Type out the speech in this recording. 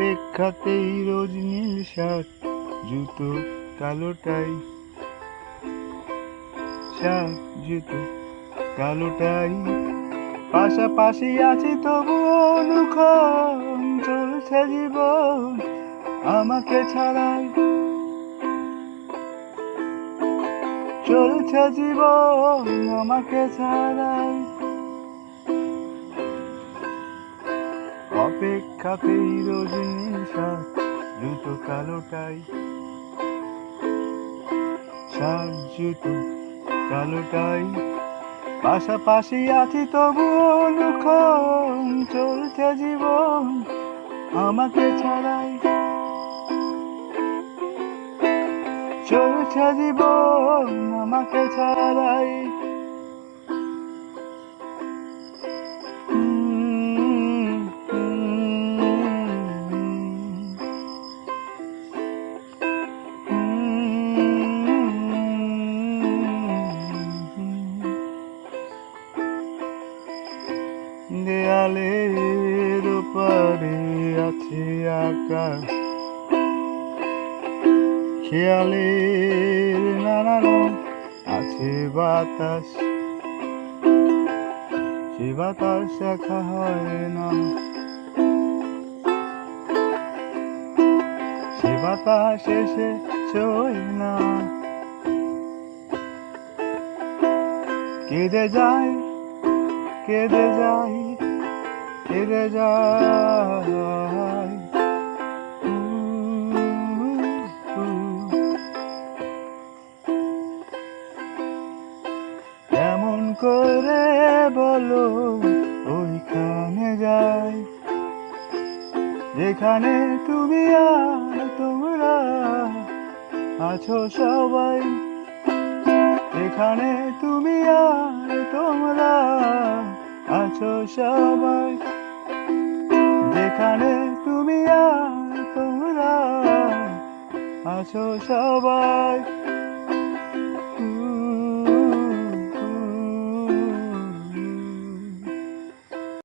অপেক্ষাতেই রোজ নীল shirt, জুতো কালো টাই, shirt জুতো কালো টাই, পাশাপাশি আছি তবু অনুক্ষণ, চলছে জীবন আমাকে ছাড়াই, চলছে জীবন আমাকে ছাড়াই। অপেক্ষাতেই রোজ নীল শার্ট, জুতো কালো টাই, শার্ট জুতো কালো টাই, পাশাপাশি আছি তবু অনুক্ষণ, চলছে জীবন আমাকে ছাড়াই, চলছে জীবন আমাকে ছাড়াই। দেয়ালের ওপারে আছে আকাশ, খেয়ালের নানা রং আছে বাতাস, সে বাতাস দেখা হয় না, সে বাতাস এসে ছোঁয় না, কেঁদে যায়, কেঁদে যায়, কেঁদে যায়। এমন করে বলো ওইখানে যাই, যেখানে তুমি আর তোমরা আছো সবাই, যেখানে তুমি আর তোমরা আছো সবাই, যেখানে তুমি আর তোমরা আছো সবাই।